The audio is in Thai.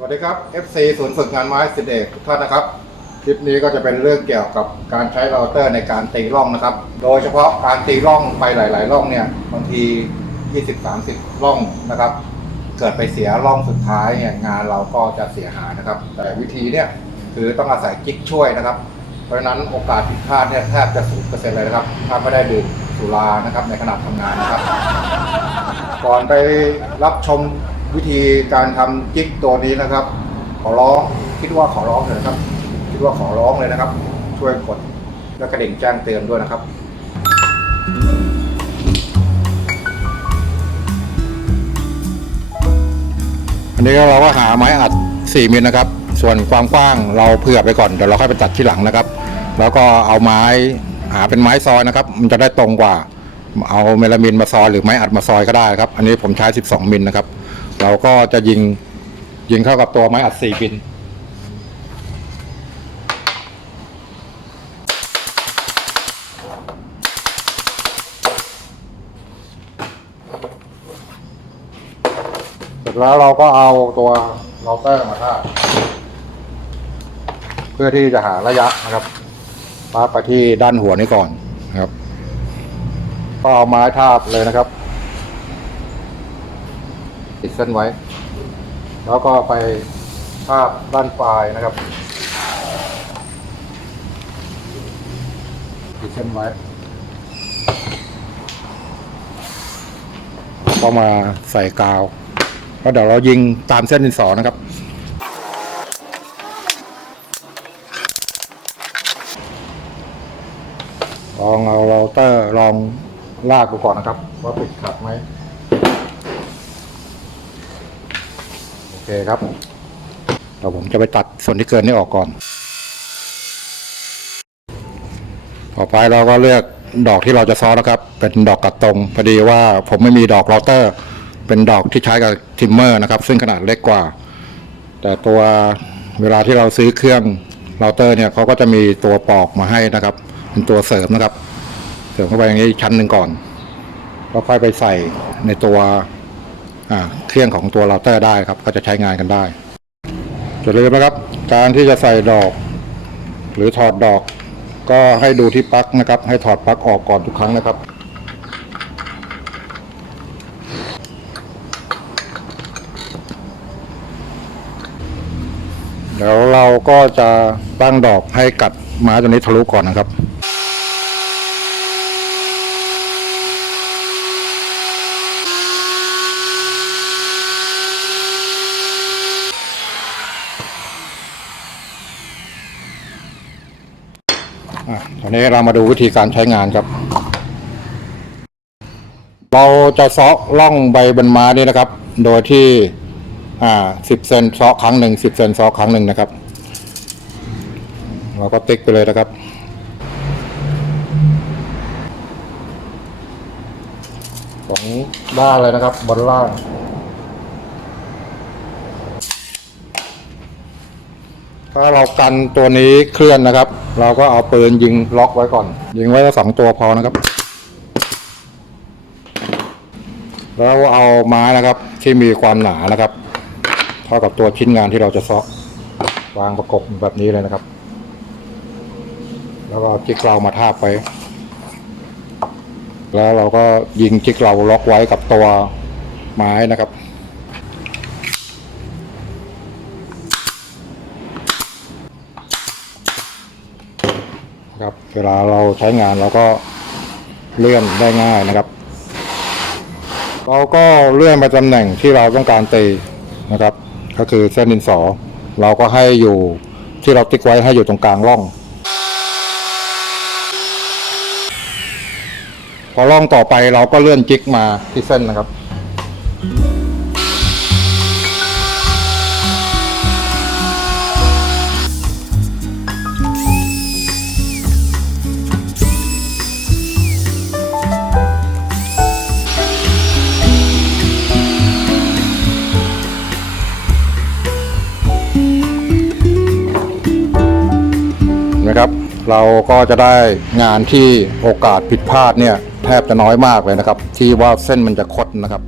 สวัสดีครับ FC ศูนย์ฝึกงานไม้สิเดทุกท่านนะครับ คลิปนี้ก็จะเป็นเรื่องเกี่ยวกับการใช้เราเตอร์ในการตีร่องนะครับ โดยเฉพาะการตีร่องไปหลาย ๆ ร่องเนี่ยบางที 20-30 ร่องนะครับ เกิดไปเสียร่องสุดท้ายเนี่ยงานเราก็จะเสียหายนะครับ แต่วิธีเนี่ยคือต้องอาศัยกิ๊กช่วยนะครับ เพราะฉะนั้นโอกาสผิดพลาดเนี่ยแทบจะศูนย์เปอร์เซ็นต์เลยนะครับ ถ้าไม่ได้ดื่มสุรานะครับในขณะทำงานนะครับ ก่อนไปรับชม วิธีการทำกิ๊กตัวนี้นะครับ ขอร้องคิดว่าขอร้องเลยนะครับ คิดว่าขอร้องเลยนะครับ ช่วยกดและกระดิ่งแจ้งเตือนด้วยนะครับอันนี้เราก็หาไม้อัด 4มิลนะครับ ส่วนความกว้างเราเผื่อไปก่อนเดี๋ยวเราค่อยไปตัดที่หลังนะครับ แล้วก็เอาไม้หาเป็นไม้ซอยนะครับ มันจะได้ตรงกว่า เอาเมลามินมาซอยหรือไม้อัดมาซอยก็ได้ครับ อันนี้ผมใช้ 12มิลนะครับ เราก็จะยิงยิงเข้ากับตัวไม้อัด4มิลเสร็จแล้วเราก็เอาตัวเราเตอร์มาท่าเพื่อที่จะหาระยะนะครับปาไปที่ด้านหัวนี้ก่อนนะครับ ก็เอาไม้ทาบเลยนะครับ ติดเส้นไว้ แล้วก็ไปทาบด้านปลายนะครับ ติดเส้นไว้ ก็มาใส่กาวแล้วเดี๋ยวเรายิงตามเส้นดินสอนะครับลองเอาเราเตอร์ลองลากดูก่อนนะครับ ว่าติดขัดไหมโอ เคครับเดี๋ยวผมจะไปตัดส่วนที่เกินนี้ออกก่อน ต่อไปเราก็เลือกดอกที่เราจะซ้อนนะครับ เป็นดอกกัดตรงพอดีว่าผมไม่มีดอกเราเตอร์ เป็นดอกที่ใช้กับทิมเมอร์นะครับ ซึ่งขนาดเล็กกว่า แต่ตัวเวลาที่เราซื้อเครื่องเราเตอร์เนี่ยเขาก็จะมีตัวปอกมาให้นะครับ เป็นตัวเสริมนะครับ เสริมเข้าไปอย่างนี้ชั้นหนึ่งก่อนแล้วค่อยไปใส่ในตัว เครื่องของตัวเราเตอร์ได้ครับก็จะใช้งานกันได้จะลืมนะครับ การที่จะใส่ดอก หรือถอดดอก ก็ให้ดูที่ปลั๊กนะครับ ให้ถอดปลั๊กออกก่อนทุกครั้งนะครับเดี๋ยวเราก็จะตั้งดอกให้กัดไม้ตัวนี้ทะลุก่อนนะครับ อะตอนนี้เรามาดูวิธีการใช้งานครับ เราจะเซาะล่องใบบนไม้นี้นะครับ โดยที่อ่าสิบเซนเซาะครั้งหนึ่งสิบเซนเซาะครั้งหนึ่งนะครับ เราก็ติ๊กไปเลยนะครับสองด้านเลยนะครับ บนล่าง ถ้าเรากันตัวนี้เคลื่อนนะครับ เราก็เอาปืนยิงล็อกไว้ก่อน ยิงไว้สองตัวพอนะครับ แล้วเอาไม้นะครับที่มีความหนานะครับเท่ากับตัวชิ้นงานที่เราจะซาะวางประกบแบบนี้เลยนะครับ แล้วก็จิกเรามาทาบไป แล้วเราก็ยิงจิกเราล็อกไว้กับตัวไม้นะครับ ครับ เวลาเราใช้งานเราก็เลื่อนได้ง่ายนะครับ เราก็เลื่อนไปตำแหน่งที่เราต้องการตีนะครับ ก็คือเส้นดินสอ เราก็ให้อยู่ที่เราติ๊กไว้ให้อยู่ตรงกลางร่อง พอร่องต่อไปเราก็เลื่อนจิกมาที่เส้นนะครับ นะครับ เราก็จะได้งานที่โอกาสผิดพลาดเนี่ยแทบจะน้อยมากเลยนะครับ ที่ว่าเส้นมันจะคดนะครับ